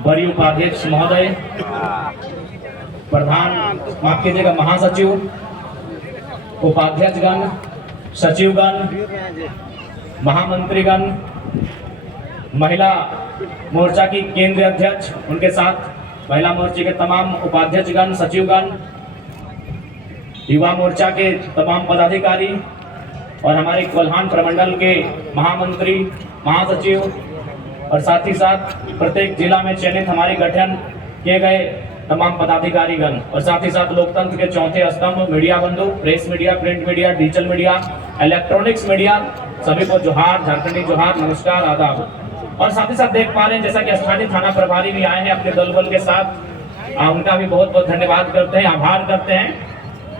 बड़ी उपाध्यक्ष महोदय, प्रधान माफ कीजिएगा महासचिव, उपाध्यक्षगण, सचिवगण, महामंत्रीगण, महिला मोर्चा की केंद्रीय अध्यक्ष, उनके साथ महिला मोर्चे के तमाम उपाध्यक्षगण, सचिवगण, युवा मोर्चा के तमाम पदाधिकारी और हमारे कोल्हान प्रमंडल के महामंत्री, महासचिव और साथ ही साथ प्रत्येक जिला में चयनित हमारे गठन किए गए तमाम पदाधिकारीगण और साथ ही साथ लोकतंत्र के चौथे स्तंभ मीडिया बंधु, press media, print media, digital media, electronics media, सभी को जोहार, झारखंडी जोहार, नमस्कार, आदाब। और साथ ही साथ देख पा रहे हैं जैसा कि स्थानीय थाना प्रभारी भी आए हैं अपने दल बल के साथ, उनका भी बहुत बहुत धन्यवाद करते हैं, आभार करते हैं।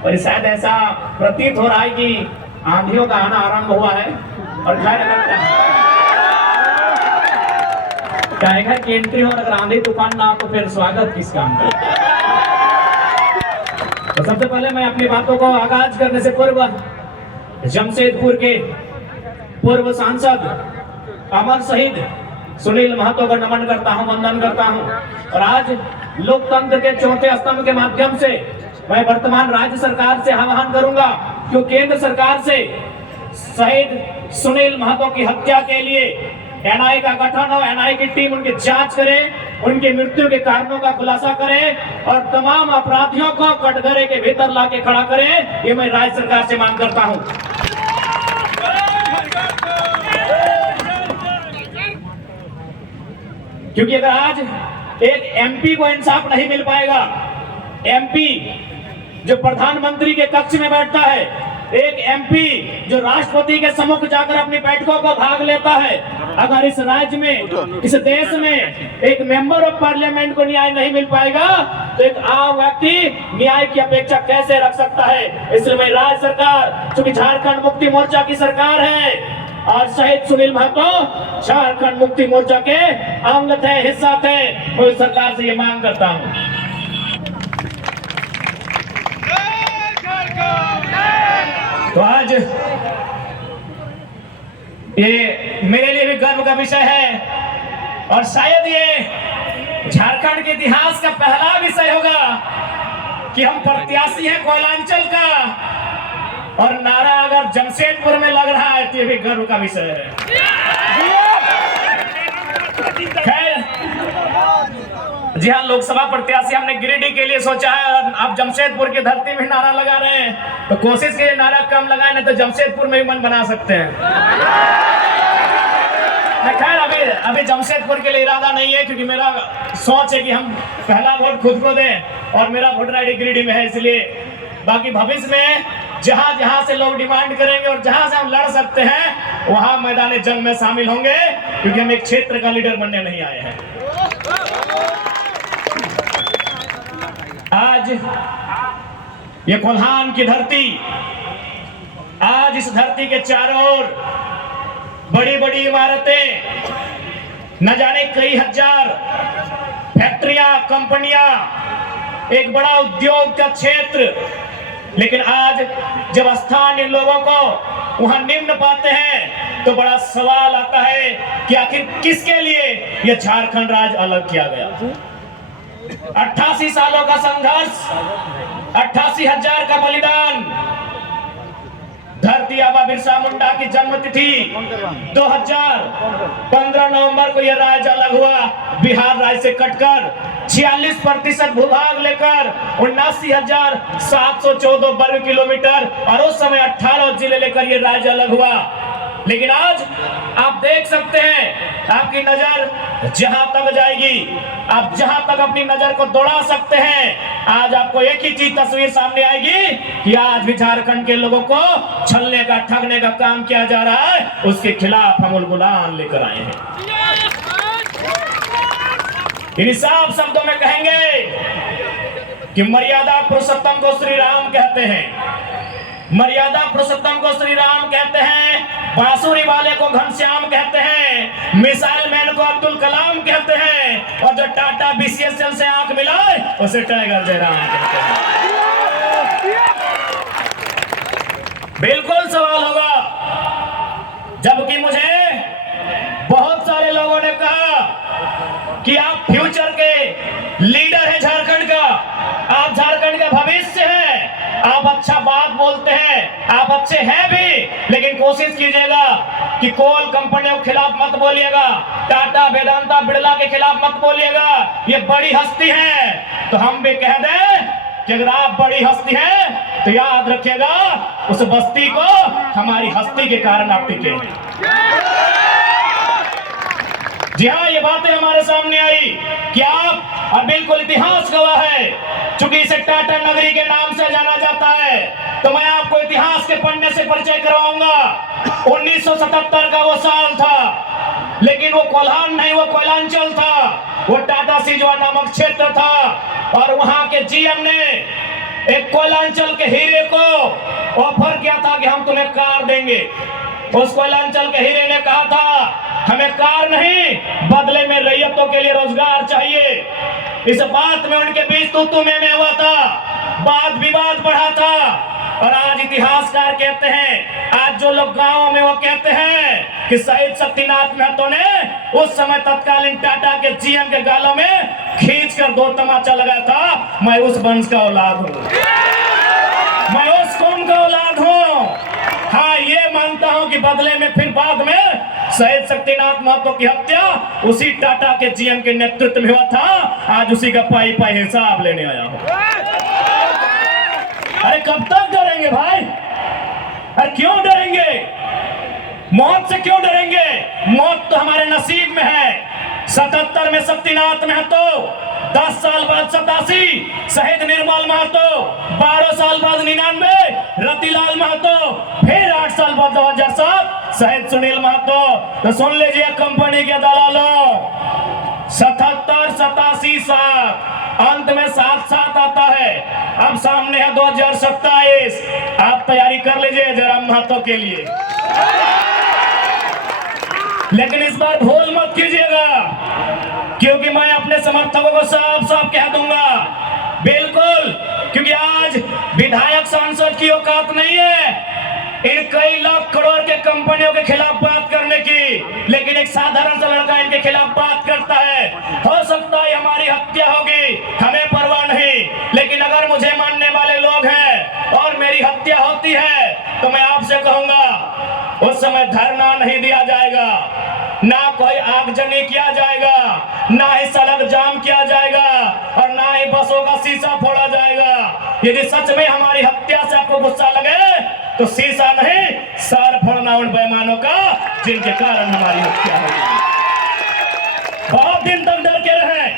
और शायद ऐसा प्रतीत हो रहा है कि आंधियों का आना आरंभ हुआ है और खैर क्या घर की एंट्री हो, अगर आंधी तूफान ना हो तो फिर स्वागत किस काम का। तो सबसे पहले मैं अपनी बातों को आगाज करने से पूर्व जमशेदपुर के पूर्व सांसद अमर शहीद सुनील महतो को नमन करता हूं, वंदन करता हूं। और आज लोकतंत्र के चौथे स्तंभ के माध्यम से मैं वर्तमान राज्य सरकार से आह्वान करूंगा कि केंद्र सरकार से शहीद सुनील महतो की हत्या के लिए एनआईए का गठन हो, एनआईए की टीम उनकी जांच करे, उनकी मृत्यु के कारणों का खुलासा करे और तमाम अपराधियों को कटघरे के भीतर लाके खड़ा करे। ये मैं राज्य सरकार से मांग करता हूं। क्योंकि अगर आज एक एमपी को इंसाफ नहीं मिल पाएगा, एमपी जो प्रधानमंत्री के कक्ष में बैठता है, एक एमपी जो राष्ट्रपति के सम्मुख जाकर अपनी बैठकों को भाग लेता है, अगर इस राज्य में, इस देश में एक मेंबर ऑफ पार्लियामेंट को न्याय नहीं मिल पाएगा तो एक आम व्यक्ति न्याय की अपेक्षा कैसे रख सकता है। इसलिए मैं राज्य सरकार, चूंकि झारखंड मुक्ति मोर्चा की सरकार है और शहीद सुनील महतो झारखंड मुक्ति मोर्चा के अंग थे, हिस्सा थे, मैं सरकार से ये मांग करता हूँ। तो आज ये मेरे लिए भी गर्व का विषय है और शायद ये झारखंड के इतिहास का पहला विषय होगा कि हम प्रत्याशी हैं कोयलांचल का और नारा अगर जमशेदपुर में लग रहा है तो ये भी गर्व का विषय है। खैर, जी हाँ, लोकसभा प्रत्याशी हमने गिरिडीह के लिए सोचा है और आप जमशेदपुर की धरती में नारा लगा रहे हैं तो कोशिश कीजिए नारा कम लगाए, नहीं तो जमशेदपुर में भी मन बना सकते हैं। खैर, अभी जमशेदपुर के लिए इरादा नहीं है क्योंकि मेरा सोच है कि हम पहला वोट खुद को दें और मेरा वोटर आईडी गिरिडीह में है, इसलिए बाकी भविष्य में जहां जहां से लोग डिमांड करेंगे और जहां से हम लड़ सकते हैं वहां मैदान जंग में शामिल होंगे, क्योंकि हम एक क्षेत्र का लीडर बनने नहीं आए हैं। आज ये कोल्हान की धरती, आज इस धरती के चारों ओर बड़ी बड़ी इमारतें, न जाने कई हजार फैक्ट्रियां, कंपनियां, एक बड़ा उद्योग का क्षेत्र, लेकिन आज जब स्थानीय लोगों को वहां निम्न पाते हैं तो बड़ा सवाल आता है कि आखिर किसके लिए यह झारखंड राज्य अलग किया गया। 88 सालों का संघर्ष, 88,000 का बलिदान, धरती आबा बिरसा मुंडा की जन्मतिथि 2015 नवंबर को यह राज्य अलग हुआ, बिहार राज्य से कटकर 46% भूभाग लेकर 79,714 वर्ग किलोमीटर और उस समय 18 जिले लेकर यह राज्य अलग हुआ। लेकिन आज आप देख सकते हैं, आपकी नजर जहां तक जाएगी, आप जहां तक अपनी नजर को दौड़ा सकते हैं, आज आपको एक ही चीज तस्वीर सामने आएगी कि आज भी झारखंड के लोगों को छलने का, ठगने का काम किया जा रहा है, उसके खिलाफ हम उलगुलान लेकर आए हैं। इन साफ शब्दों में कहेंगे कि मर्यादा पुरुषोत्तम को श्री राम कहते हैं, मर्यादा पुरुषोत्तम को श्री राम कहते हैं, बांसुरी वाले को घनश्याम कहते हैं, मिसाइल मैन को अब्दुल कलाम कहते हैं और जो टाटा बीसीएसएल से आंख मिलाए उसे टाइगर जयराम कहते हैं। बिल्कुल सवाल होगा, जबकि मुझे बहुत सारे लोगों ने कहा कि आप फ्यूचर के लीडर हैं झारखंड का, आप झारखंड का भविष्य है, आप अच्छा बात बोलते हैं, आप अच्छे हैं भी, लेकिन कोशिश कीजिएगा कि कोल कंपनियों के खिलाफ मत बोलिएगा, टाटा वेदांता बिरला के खिलाफ मत बोलिएगा, ये बड़ी हस्ती है। तो हम भी कह दें कि अगर आप बड़ी हस्ती हैं तो याद रखिएगा उस बस्ती को हमारी हस्ती के कारण आप टिके। जी हाँ, ये बातें हमारे सामने आई कि आप, और बिल्कुल इतिहास गवाह है, चूंकि इसे टाटा नगरी के नाम से जाना जाता है, तो मैं आपको इतिहास के पन्ने से परिचय करवाऊंगा। 1977 का वो साल था, लेकिन वो कोल्हान नहीं, वो कोयलांचल था, वो टाटा सिजवा नामक क्षेत्र था, और वहां के जीएम ने एक कोयलांचल के हीरे को ऑफर किया था कि हम तुम्हें कार देंगे। उस कोयलांचल के हीरे ने कहा था हमें कार नहीं, बदले में रैयतों के लिए रोजगार चाहिए। इस बात में उनके बीच तू में हुआ था, वाद विवाद बढ़ा था, और आज इतिहासकार कहते हैं, आज जो लोग गांवों में वो कहते हैं कि शहीद शक्तिनाथ महतो ने उस समय तत्कालीन टाटा के जीएम के गालों में खींचकर 2 तमाचा लगाया था। मैं उस वंश का औलाद हूं, मैं उस कौम का औलाद हूं। हाँ, ये मानता हूं कि बदले में फिर बाद में शहीद शक्तिनाथ महतो की हत्या उसी टाटा के जीएम के नेतृत्व में हुआ था। आज उसी का पाई पाई हिसाब लेने आया हूं। अरे कब तक डरेंगे भाई? अरे क्यों डरेंगे? मौत से क्यों डरेंगे? मौत तो हमारे नसीब में है। 77 में शक्तिनाथ महतो, 10 साल बाद 87 शहीद निर्मल महतो, 12 साल बाद 99 रतिलाल महतो, फिर 8 साल बाद 2007 शहीद सुनील महतो। तो सुन लीजिए कंपनी के दलालों, 77, 87, 7, अंत में 7 आता है। अब सामने है 2027, आप तैयारी कर लीजिए जरा महतो के लिए, लेकिन इस बार भूल मत कीजिएगा, क्योंकि मैं अपने समर्थकों को साफ साफ कह दूंगा, बिल्कुल, क्योंकि आज विधायक सांसद की औकात नहीं है इन कई लाख करोड़ के कंपनियों के खिलाफ बात करने की, लेकिन एक साधारण सा लड़का इनके खिलाफ बात करता है। हो सकता है हमारी हत्या होगी, हमें परवाह नहीं, लेकिन अगर मुझे मानने वाले लोग हैं और मेरी हत्या होती है तो मैं आपसे कहूंगा उस समय धरना नहीं दिया जाएगा, ना कोई आगजनी किया जाएगा, ना ही सड़क जाम किया जाएगा, और ना ही बसों का शीशा फोड़ा जाएगा। यदि सच में हमारी हत्या से आपको गुस्सा लगे तो शीशा नहीं, सर फोड़ना उन बेईमानों का जिनके कारण हमारी हत्या हुई। बहुत दिन तक डर के रहे,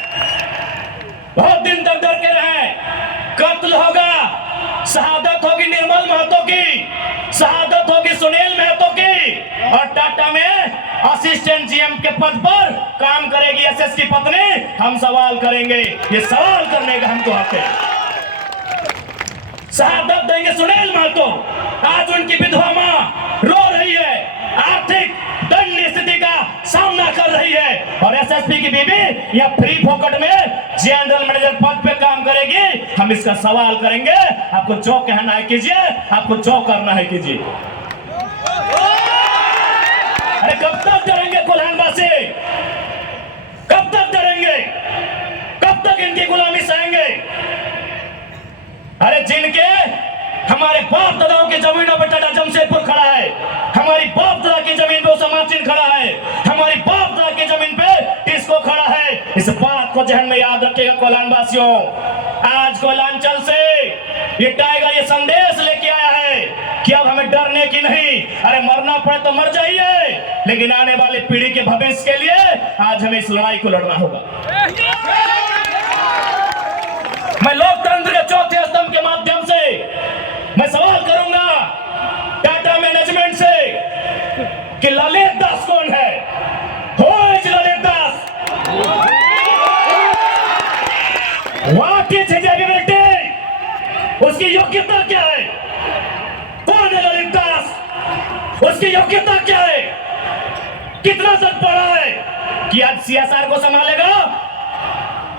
बहुत दिन तक डर के रहे। कत्ल होगा, शहादत होगी निर्मल महतो की, शहादत होगी सुनील महतो की, और टाटा में असिस्टेंट जीएम के पद पर काम करेगी एसएस की पत्नी। हम सवाल करेंगे, ये सवाल करने का हमको हक है। शहादत देंगे सुनील महतो। आज उनकी विधवा मां रो रही है, आर्थिक दंड स्थिति का सामना कर रही है, और एसएसपी की बीवी या फ्री फोकट में जनरल मैनेजर पद पे काम करेगी। हम इसका सवाल करेंगे। आपको जो कहना है कीजिए, आपको जो करना है कीजिए। अरे कब तक डरेंगे कोल्हानवासी? कब तक डरेंगे? कब तक इनकी गुलामी सहेंगे? अरे जिनके हमारे बाप दादाओं की जमीनों पर टाटा जमशेदपुर खड़ा है, हमारी बाप दादा की जमीन पे उस्मान चीन खड़ा है, हमारी बाप दादा की जमीन पे टिस्को खड़ा है। इस बात को जहन में याद रखिएगा कोल्हानवासियों। आज कोयलांचल से ये टाइगर ये संदेश लेके आया है कि अब हमें डरने की नहीं, अरे मरना पड़े तो मर जाइए, लेकिन आने वाली पीढ़ी के भविष्य के लिए आज हमें इस लड़ाई को लड़ना होगा। मैं लोकतंत्र के चौथे स्तंभ के माध्यम से मैं सवाल करूंगा टाटा मैनेजमेंट से कि ललित दास कौन है? Who is Lalit Das? What is his ability? उसकी योग्यता क्या है? कौन है ललित दास? उसकी योग्यता क्या है? कितना तक पढ़ा है कि आज सीएसआर को संभालेगा,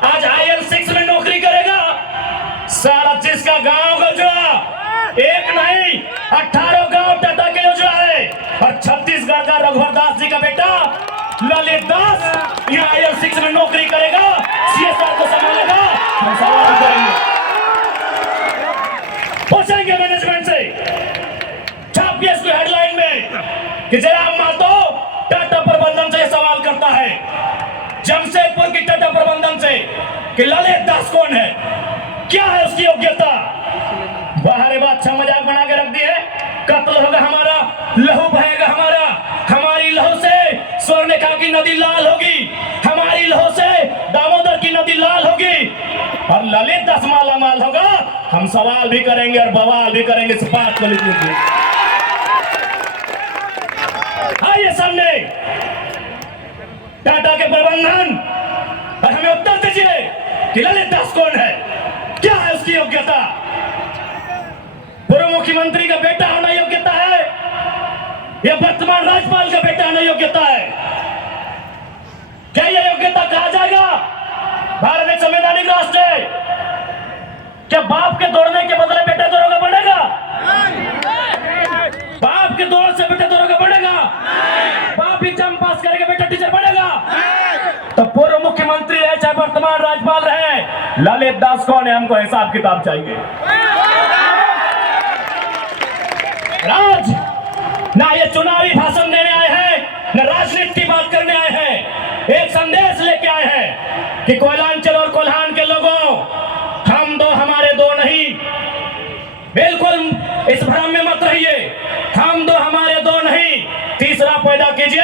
आज IL6 में नौकरी करेगा? सारा जिसका गांव गजरा एक नहीं 18 गांव टाटा के योजना है, और छत्तीसगढ़ का रघुवर दास जी का बेटा ललित दास यहाँ IL6 में नौकरी करे। की टाटा प्रबंधन से कि ललित दास कौन है, क्या है उसकी योग्यता। बाहर बात अच्छा मजाक बना के रख दिए, कत्ल होगा हमारा, लहू बहेगा हमारा, हमारी लहू से स्वर्णरेखा की नदी लाल होगी, हमारी लहू से दामोदर की नदी लाल होगी और ललित दास माला माल होगा। हम सवाल भी करेंगे और बवाल भी करेंगे, इस बात को लिख लीजिए। आइए सामने टाटा के प्रबंधन और हमें उत्तर दीजिए कि ललित दास कौन है, क्या है उसकी योग्यता। पूर्व मुख्यमंत्री का बेटा होना योग्यता है या वर्तमान राज्यपाल का बेटा होना योग्यता है? क्या यह योग्यता कहा जाएगा? भारत एक संवैधानिक राष्ट्र है। क्या बाप के दौड़ने के बदले बेटा दौड़ोगा बढ़ेगा? बाप के दौड़ से बेटा दौड़ोगा बढ़ेगा? बाप एग्जाम पास करेगा बेटा टीचर बढ़ेगा? तो पूर्व मुख्यमंत्री है चाहे वर्तमान राज्यपाल रहे, ललित दास कौन है, हमको हिसाब किताब चाहिए। आज ना ये चुनावी भाषण देने आए हैं, न राजनीति की बात करने आए हैं, एक संदेश लेके आए हैं कि कोयलांचल और कोल्हान के लोगों, हम दो हमारे दो नहीं। बिल्कुल इस भ्रम में मत रहिए, हम दो हमारे दो नहीं। तीसरा पैदा कीजिए,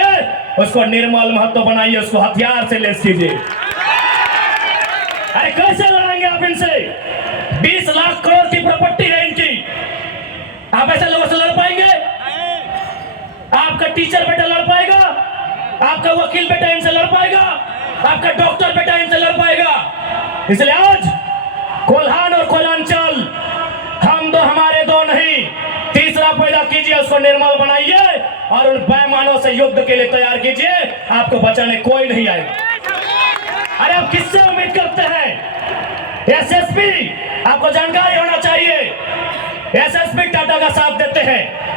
उसको निर्मल महत्व बनाइए, उसको हथियार से लेस कीजिए। अरे कैसे लड़ेंगे आप इनसे? 20 लाख करोड़ की प्रॉपर्टी है इनकी, आप ऐसे लोगों से लड़ पाएंगे? आपका टीचर बेटा लड़ पाएगा? आपका वकील बेटा इनसे लड़ पाएगा? आपका डॉक्टर बेटा इनसे लड़ पाएगा? इसलिए आज कोल्हान और कोयलांचल, हम दो हमारे दो नहीं। तीसरा पैदा कीजिए, उसको निर्मल बनाइए और उन बेईमानों से युद्ध के लिए तैयार कीजिए। आपको बचाने कोई नहीं आएगा। अरे आप किससे उम्मीद करते हैं? एसएसपी, आपको जानकारी होना चाहिए, एसएसपी टाटा का साथ देते हैं।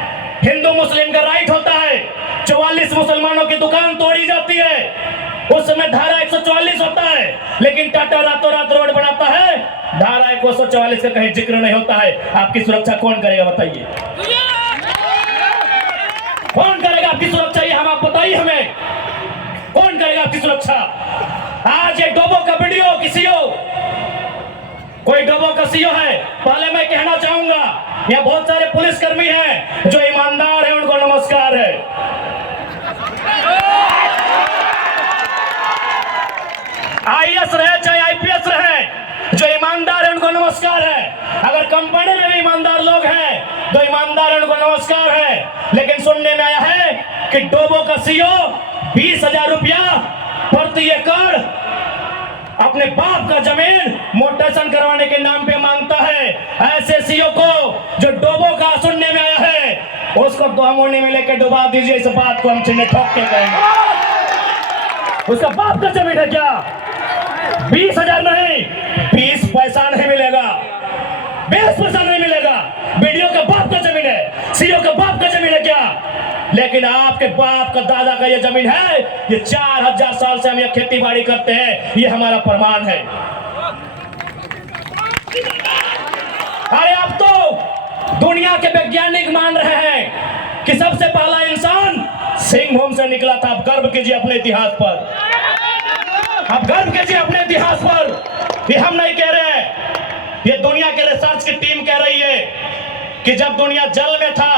हिंदू मुस्लिम का राइट होता है, 44 मुसलमानों की दुकान तोड़ी जाती है, उस समय धारा 144 होता है, लेकिन टाटा रातों रात रोड बनाता है, धारा 144 का कहीं जिक्र नहीं होता है। आपकी सुरक्षा कौन करेगा बताइए? कौन करेगा आपकी सुरक्षा? ये हम आप बताइए हमें, कौन करेगा आपकी सुरक्षा? आज ये डोबो का वीडियो किसी हो, कोई डोबो का सीओ है, पहले मैं कहना चाहूंगा यहाँ बहुत सारे पुलिसकर्मी हैं जो ईमानदार हैं, उनको नमस्कार है। आईएएस रहे चाहे आईपीएस रहे, जो ईमानदार है उनको नमस्कार है। अगर कंपनी में भी ईमानदार लोग हैं तो ईमानदार है उनको नमस्कार है। लेकिन सुनने में आया है कि डोबो का सीओ 20,000 रुपया प्रति एकड़ अपने बाप का जमीन मोटेशन करवाने के नाम पे मांगता है। ऐसे सीओ को जो डोबो का सुनने में आया है, उसको दोमोने में लेकर डुबा दीजिए। इस बात को हम चिन्ह ठोक के कहेंगे। उसका बाप का जमीन है क्या? 20,000 नहीं, 20 पैसा नहीं मिलेगा, 20 पैसा नहीं मिलेगा। वीडियो का बाप का जमीन है, सीओ का बाप का जमीन है क्या? लेकिन आपके बाप का दादा का ये जमीन है, ये 4000 साल से हम ये खेती बाड़ी करते हैं, ये हमारा प्रमाण है। अरे आप तो दुनिया के वैज्ञानिक मान रहे हैं कि सबसे पहला इंसान सिंहभूम से निकला था। आप गर्व कीजिए अपने इतिहास पर, आप गर्व कीजिए अपने इतिहास पर। ये हम नहीं कह रहे हैं, ये दुनिया के रिसर्च की टीम कह रही है कि जब दुनिया जल में था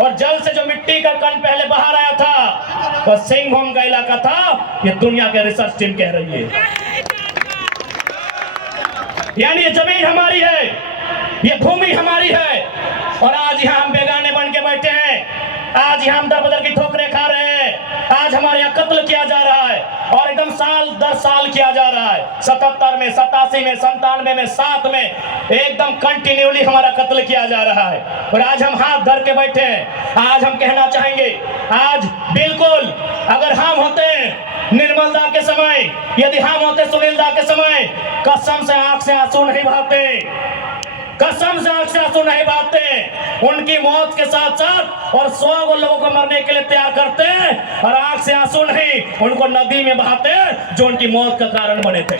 और जल से जो मिट्टी का कण पहले बाहर आया था वो सिंहभूम का इलाका था। ये दुनिया के रिसर्च टीम कह रही है। यानी ये जमीन हमारी है, ये भूमि हमारी है। और आज यहाँ हम बेगाने बन के बैठे हैं, आज यहाँ हम दर बदर की ठोकरें खा रहे हैं। आज हमारे यहाँ कत्ल किया जा रहा है और एकदम साल दर साल किया जा रहा है। 77 में, 87 में, 97 में, 7 में एकदम कंटिन्यूली हमारा कत्ल किया जा रहा है। और आज हम हाथ धर के बैठे हैं। आज हम कहना चाहेंगे, आज बिल्कुल अगर हम होते निर्मल दा के समय, यदि हम होते सुनील दा के समय, कसम से आंख से आंसू नहीं बहाते, कसम से आंख से आंसू नहीं बहाते। उनकी मौत के साथ साथ और 100 लोगों को मरने के लिए तैयार करते हैं और आंख से आंसू नहीं, उनको नदी में बहाते जो उनकी मौत का कारण बने थे।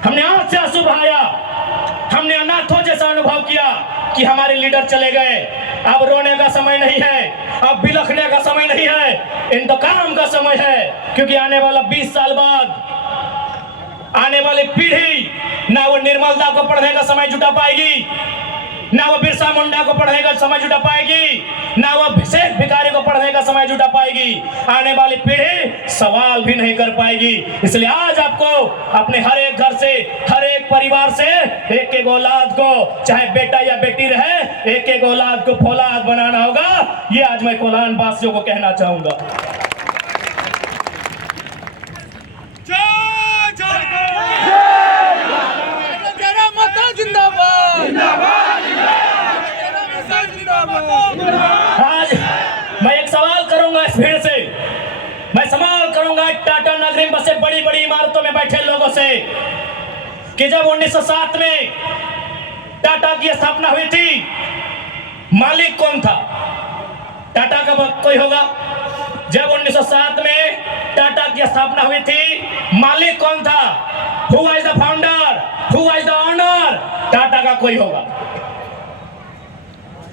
हमने आंख से आंसू बहाया, हमने अनाथों जैसा अनुभव किया कि कि हमारे लीडर चले गए। अब रोने का समय नहीं है, अब बिलखने का समय नहीं है, इंतकाम का समय है। क्योंकि आने वाला 20 साल बाद आने वाली पीढ़ी ना वो निर्मलता को पढ़ने का समय जुटा पाएगी, ना वो बिरसा मुंडा को पढ़ने का समय जुटा पाएगी, ना वो शेख भिखारी को पढ़ने का समय जुटा पाएगी। आने वाली पीढ़ी सवाल भी नहीं कर पाएगी। इसलिए आज आपको अपने हर एक घर से, हर एक परिवार से एक एक औलाद को, चाहे बेटा या बेटी रहे, एक एक औलाद को फौलाद बनाना होगा। ये आज मैं कोल्हान वासियों को कहना चाहूंगा। आज मैं एक सवाल करूंगा इस भीड़ से, मैं सवाल करूंगा टाटा नगरी में बसे बड़ी बड़ी इमारतों में बैठे लोगों से कि जब 1907 में टाटा की स्थापना हुई थी, मालिक कौन था? टाटा का कोई होगा? जब 1907 में टाटा की स्थापना हुई थी, मालिक कौन था? Who was the founder? Who was the owner? Tata का कोई होगा?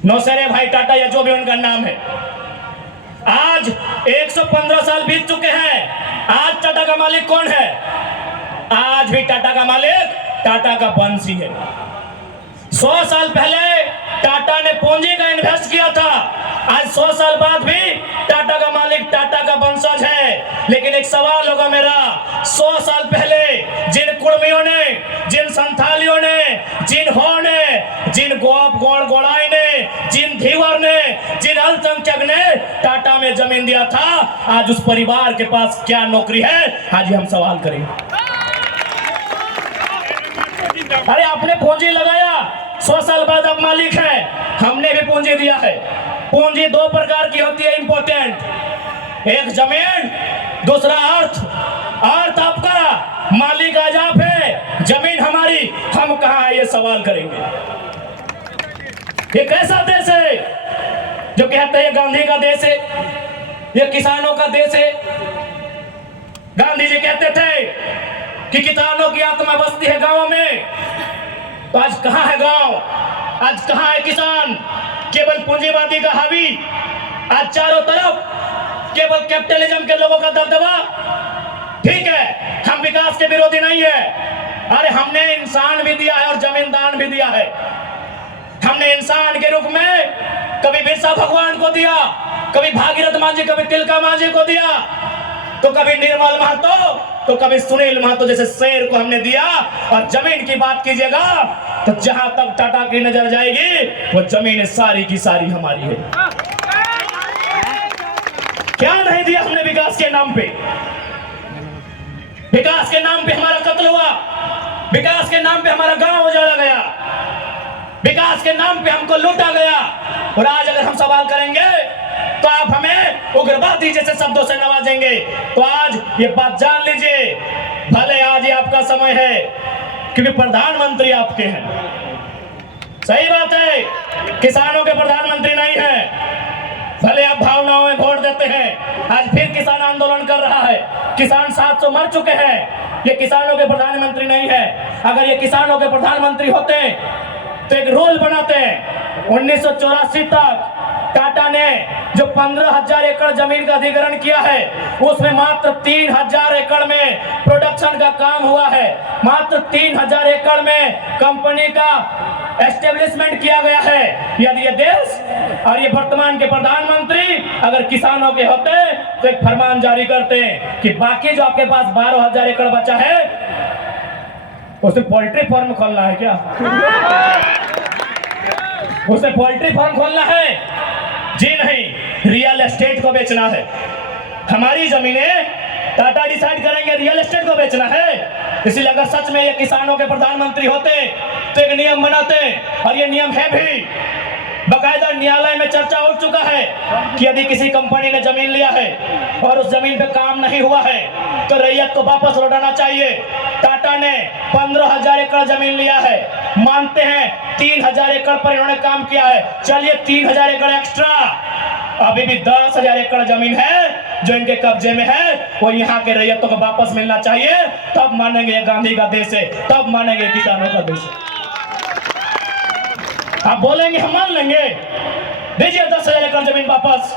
नौसेरे भाई टाटा या जो भी उनका नाम है। आज 115 साल बीत चुके हैं। आज टाटा का मालिक कौन है? आज भी टाटा का मालिक टाटा का वंशी है। 100 साल पहले टाटा ने पूंजी का इन्वेस्ट किया था, आज 100 साल बाद भी टाटा का मालिक टाटा का वंशज है। लेकिन एक सवाल होगा मेरा, 100 साल पहले जिन कुर्मियों ने, जिन संथालियों ने, जिन हो ने, जिन गोड़ाई ने, जिन धीवर ने, जिन अल्पसंख्यक ने टाटा में जमीन दिया था, आज उस परिवार के पास क्या नौकरी है? आज हम सवाल करेंगे। अरे आपने पूंजी लगाया, 100 साल बाद आप मालिक हैं। हमने भी पूंजी दिया है। पूंजी 2 प्रकार की होती है इंपॉर्टेंट, एक जमीन, दूसरा अर्थ। अर्थ आपका, मालिक आज आप है, जमीन हमारी, हम कहां है ये सवाल करेंगे। ये कैसा देश है जो कहते हैं गांधी का देश है, ये किसानों का देश है? गांधी जी कहते थे कि किसानों की आत्मा बसती है गांवों में। तो आज कहां है गांव? आज कहां है किसान? केवल पूंजीवादी का हावी, आज चारों तरफ केवल कैपिटलिज्म के लोगों का दबदबा। ठीक है, हम विकास के विरोधी नहीं है। अरे हमने इंसान भी दिया है और जमींदान भी दिया है। हमने इंसान के रूप में कभी बिरसा भगवान को दिया, कभी भागीरथ मांझी, कभी तिलका मांझी को दिया, तो कभी निर्मल महतो, तो कभी सुनील महतो जैसे शेर को हमने दिया। और जमीन की बात कीजिएगा तो जहां तक टाटा की नजर जाएगी वो जमीन सारी की सारी हमारी है। क्या नहीं दिया हमने विकास के नाम पे? विकास के नाम पे हमारा कत्ल हुआ, विकास के नाम पे हमारा गांव उजाड़ा गया, विकास के नाम पे हमको लूटा गया। और आज अगर हम सवाल करेंगे तो आप हमें उग्रवादी जैसे शब्दों से नवाजेंगे। तो आज ये बात जान लीजिए, भले आज ये आपका समय है क्योंकि प्रधानमंत्री आपके हैं। सही बात है, किसानों के प्रधानमंत्री नहीं है। भले आप भावनाओं में वोट देते हैं, आज फिर किसान आंदोलन कर रहा है, किसान 700 मर चुके हैं। ये किसानों के प्रधानमंत्री नहीं है। अगर ये किसानों के प्रधानमंत्री होते तो एक रूल बनाते हैं। 1984 तक टाटा ने जो 15,000 एकड़ जमीन का अधिग्रहण किया है, उसमें मात्र 3,000 एकड़ में प्रोडक्शन का काम हुआ है। मात्र 3,000 एकड़ में कंपनी का एस्टेब्लिशमेंट किया गया है। यदि ये देश और ये वर्तमान के प्रधानमंत्री अगर किसानों के होते तो एक फरमान जारी करते कि बाकी जो आपके पास 12,000 एकड़ बचा है उसे पोल्ट्री फार्म खोलना है क्या? उसे पोल्ट्री फार्म खोलना है? जी नहीं, रियल एस्टेट को बेचना है। हमारी जमीनें टाटा डिसाइड करेंगे रियल एस्टेट को बेचना है। इसलिए अगर सच में ये किसानों के प्रधानमंत्री होते तो एक नियम बनाते, और ये नियम है भी, बकायदा न्यायालय में चर्चा हो चुका है कि यदि किसी कंपनी ने जमीन लिया है और उस जमीन पे काम नहीं हुआ है तो रैयत को वापस लौटाना चाहिए। टाटा ने 15,000 एकड़ जमीन लिया है, मानते हैं 3,000 एकड़ पर इन्होंने काम किया है, चलिए 3,000 एकड़ एक्स्ट्रा, अभी भी 10,000 एकड़ जमीन है जो इनके कब्जे में है, वो यहाँ के रैयतों को वापस मिलना चाहिए। तब मानेंगे ये गांधी का देश है, तब मानेंगे किसानों का देश है। आप बोलेंगे हम मान लेंगे, दीजिए 10,000 एकड़ जमीन वापस,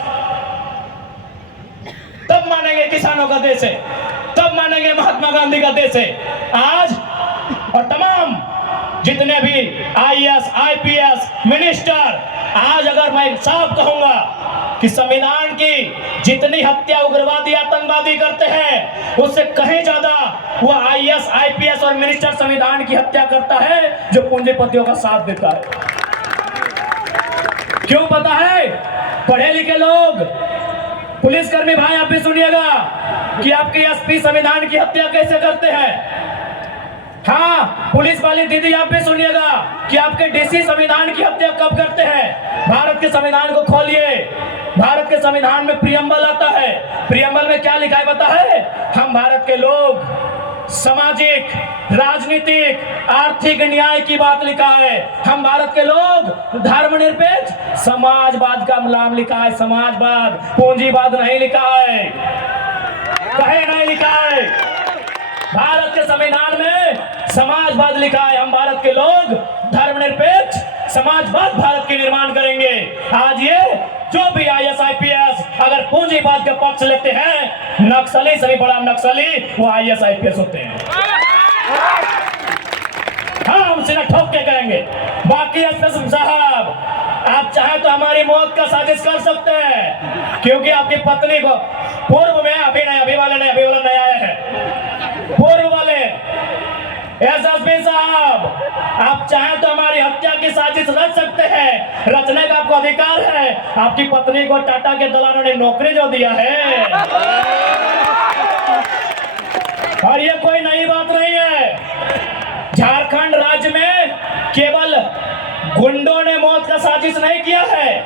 तब मानेंगे किसानों का देश है, तब मानेंगे महात्मा गांधी का देश है। आज और तमाम जितने भी आईएएस आईपीएस मिनिस्टर, आज अगर मैं साफ कहूंगा कि संविधान की जितनी हत्या उग्रवादी आतंकवादी करते हैं उससे कहीं ज्यादा वो आईएएस आईपीएस और मिनिस्टर संविधान की हत्या करता है जो पूंजीपतियों का साथ देता है। क्यों पता है? पढ़े लिखे लोग, पुलिसकर्मी भाई आप भी सुनिएगा कि आपके एसपी संविधान की हत्या कैसे करते हैं। हाँ, पुलिस वाली दीदी आप भी सुनिएगा कि आपके डीसी संविधान की हत्या कब करते हैं। भारत के संविधान को खोलिए, भारत के संविधान में प्रियम्बल आता है। प्रियम्बल में क्या लिखा है पता है? हम भारत के लोग सामाजिक, राजनीतिक, आर्थिक न्याय की बात लिखा है। हम भारत के लोग धर्मनिरपेक्ष समाजवाद का नाम लिखा है, समाजवाद, पूंजीवाद नहीं लिखा है, कहीं नहीं लिखा है। भारत के संविधान में समाजवाद लिखा है। हम भारत के लोग धर्मनिरपेक्ष समाजवाद भारत के निर्माण करेंगे। आज ये जो भी आईएएस आईपीएस अगर पूंजीवाद के पक्ष लेते हैं, नक्सली से भी बड़ा नक्सली वो आईएएस आईपीएस होते हैं। हाँ, हम सीना ठोक के कहेंगे। बाकी एसपी साहब, आप चाहे तो हमारी मौत का साजिश कर सकते हैं, क्योंकि आपकी पत्नी को पूर्व में, अभी नहीं, अभी वाले नहीं, अभी वाला नया आया है, पूर्व वाले एसएसपी साहब, आप चाहें तो हमारी हत्या की साजिश रच सकते हैं, रचने का आपको अधिकार है। आपकी पत्नी को टाटा के दलालों ने नौकरी जो दिया है, और ये कोई नई बात नहीं है। झारखंड राज्य में केवल गुंडों ने मौत का साजिश नहीं किया है।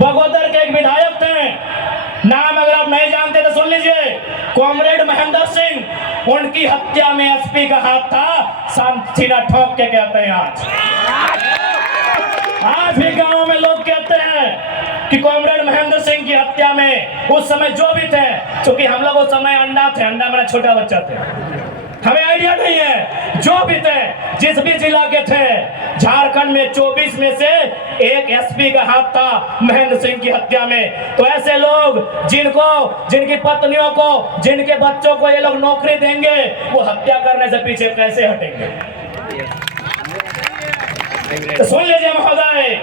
बगोदर के एक विधायक थे, नाम अगर आप नहीं जानते तो सुन लीजिए, कॉमरेड महेंद्र सिंह, उनकी हत्या में एसपी का हाथ था। सीना ठोक के कहते हैं आज भी गांव में लोग कहते हैं कि कॉमरेड महेंद्र सिंह की हत्या में उस समय जो भी थे, क्योंकि हम लोग उस समय अंडा थे, अंडा मेरा छोटा बच्चा थे, हमें आइडिया नहीं है, जो भी थे, जिस भी जिला के थे, झारखंड में 24 में से एक एसपी का हाथ था महेंद्र सिंह की हत्या में। तो ऐसे लोग जिनकी पत्नियों को, जिनके बच्चों को ये लोग नौकरी देंगे, वो हत्या करने से पीछे कैसे हटेंगे? तो सुन लीजिए महोदय,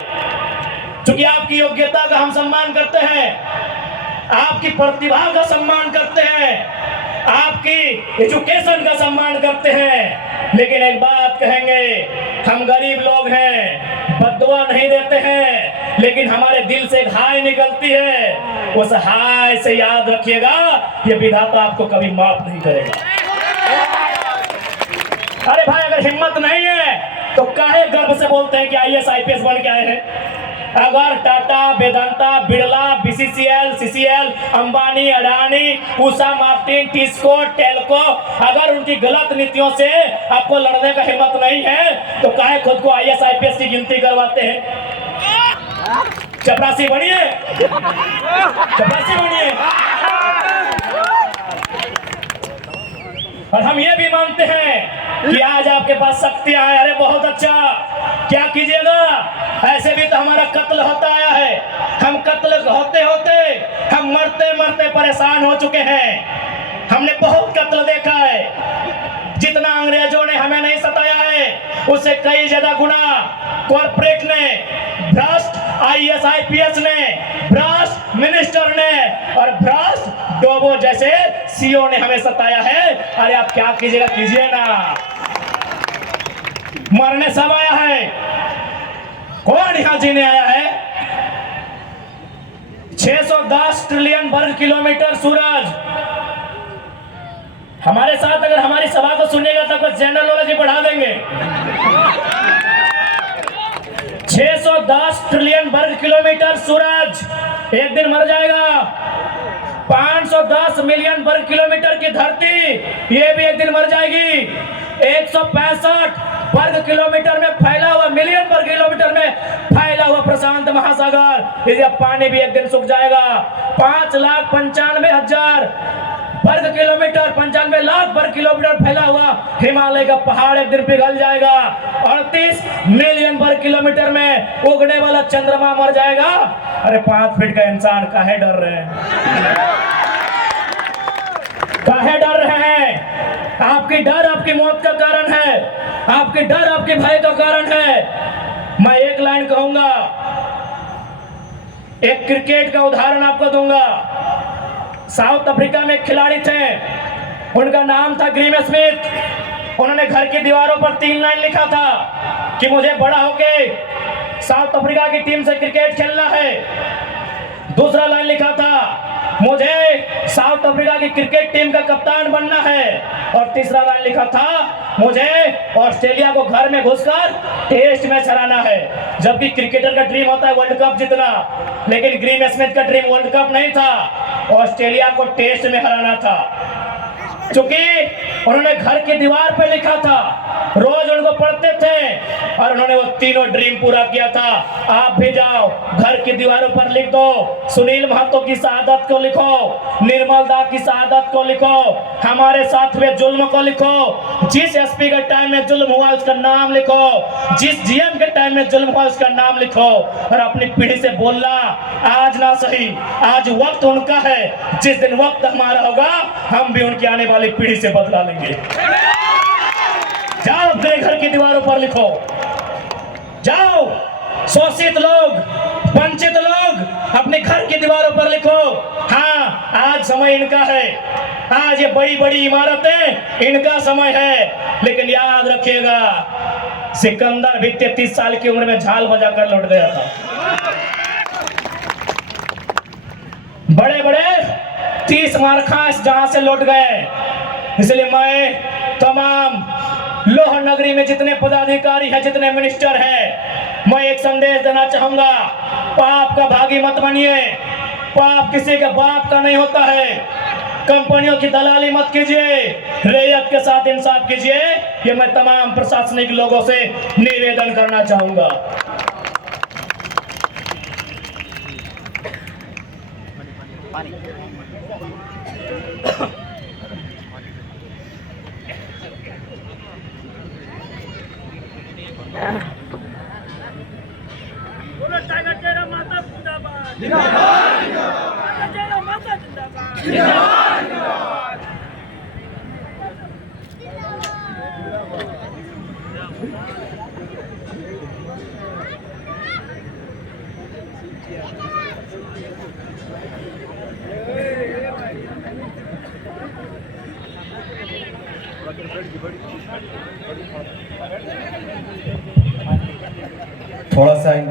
क्योंकि आपकी योग्यता का हम सम्मान करते हैं, आपकी प्रतिभा का सम्मान करते हैं, आपकी एजुकेशन का सम्मान करते हैं, लेकिन एक बात कहेंगे, हम गरीब लोग हैं, बद्दुआ नहीं देते हैं, लेकिन हमारे दिल से एक हाय निकलती है। उस हाय से याद रखिएगा, ये विधाता आपको कभी माफ नहीं करेगा। अरे भाई, अगर हिम्मत नहीं है तो काहे गर्व से बोलते हैं कि आईएएस आईपीएस बन के आए हैं? अगर Tata, Vedanta, Birla, BCCL, CCL, Ambani, Adani, Usha Martin, TISCO, Telco, अगर उनकी गलत नीतियों से आपको लड़ने का हिम्मत नहीं है तो काहे खुद को आईएएस आईपीएस की गिनती करवाते हैं? चपरासी बनिए, चपरासी बनिए। और हम ये भी मानते हैं कि आज आपके पास शक्तियां हैं। अरे बहुत अच्छा, क्या कीजिएगा? ऐसे भी तो हमारा कत्ल होता आया है। हम कत्ल होते होते हम मरते मरते परेशान हो चुके हैं। हमने बहुत कत्ल देखा है। जितना अंग्रेजों ने हमें नहीं सताया है, उससे कई ज्यादा गुना कॉर्पोरेट ने, भ्रष्ट आईएएस आईपीएस ने, भ्रष्ट मिनिस्टर ने और भ्रष्ट डोबो जैसे सीओ ने हमें सताया है। अरे आप क्या कीजिएगा, कीजिए ना। मरने सब आया है, कौन यहां जीने आया है? 610 ट्रिलियन वर्ग किलोमीटर सूरज। हमारे साथ अगर हमारी सभा को सुनिएगा तो कुछ जनरल नॉलेज बढ़ा देंगे। 610 ट्रिलियन वर्ग किलोमीटर सूरज एक दिन मर जाएगा। 510 मिलियन वर्ग किलोमीटर की धरती, ये भी एक दिन मर जाएगी। 165 वर्ग किलोमीटर में फैला हुआ, मिलियन वर्ग किलोमीटर में फैला हुआ प्रशांत महासागर, इसका पानी भी एक दिन सूख जाएगा। 5,95,000 वर्ग किलोमीटर, 95 लाख वर्ग किलोमीटर फैला हुआ हिमालय का पहाड़ एक दिन पिघल जाएगा। 38 मिलियन वर्ग किलोमीटर में उगने वाला चंद्रमा मर जाएगा। अरे 5 फीट का इंसान काहे डर रहे हैं? काहे डर रहे हैं? आपकी डर आपकी मौत का कारण है, आपकी डर आपके भय का कारण है। मैं एक लाइन कहूंगा, एक क्रिकेट का उदाहरण आपको दूंगा। साउथ अफ्रीका में एक खिलाड़ी थे, उनका नाम था ग्रीम स्मिथ। उन्होंने घर की दीवारों पर 3 लाइन लिखा था कि मुझे बड़ा होके साउथ अफ्रीका की टीम से क्रिकेट खेलना है। दूसरा लाइन लिखा था मुझे साउथ अफ्रीका की क्रिकेट टीम का कप्तान बनना है। और तीसरा लाइन लिखा था मुझे ऑस्ट्रेलिया को घर में घुसकर टेस्ट मैच हराना है। जबकि क्रिकेटर का ड्रीम होता है वर्ल्ड कप जीतना, लेकिन ग्रीम स्मिथ का ड्रीम वर्ल्ड कप नहीं था, ऑस्ट्रेलिया को टेस्ट में हराना था। क्योंकि उन्होंने घर की दीवार पे लिखा था, रोज उनको पढ़ते थे और उन्होंने वो तीनों ड्रीम पूरा किया था। आप भी जाओ, घर की दीवारों पर लिख दो, सुनील महतो की शहादत को लिखो, निर्मल दा की शहादत को लिखो, हमारे साथ हुए जुल्म को लिखो, जिस एसपी के टाइम में जुल्म हुआ उसका नाम लिखो, जिस जीएम के टाइम में जुल्म हुआ उसका नाम लिखो। और अपनी पीढ़ी से बोलना आज ना सही, आज वक्त उनका है, जिस दिन वक्त हमारा होगा हम भी उनकी आने वाली पीढ़ी से बदला लेंगे। जाओ अपने घर की दीवारों पर लिखो, जाओ शोषित लोग, वंचित लोग अपने घर की दीवारों पर लिखो। हाँ, आज समय इनका है, आज ये बड़ी बड़ी इमारतें इनका समय है। लेकिन याद रखिएगा, सिकंदर भी 33 साल की उम्र में झाल बजाकर लौट गया था। बड़े बड़े 30 मारखास जहां से लौट गए। इसलिए मैं तमाम लोह नगरी में जितने पदाधिकारी हैं, जितने मिनिस्टर हैं, मैं एक संदेश देना चाहूंगा, पाप का भागी मत बनिए। पाप किसी के बाप का नहीं होता है। कंपनियों की दलाली मत कीजिए, रैयत के साथ इंसाफ कीजिए। ये मैं तमाम प्रशासनिक लोगों से निवेदन करना चाहूंगा। टाइगर तेरा माता जिंदाबाद, जिंदाबाद, तेरा माता जिंदाबाद, जिंदाबाद। थोड़ा सा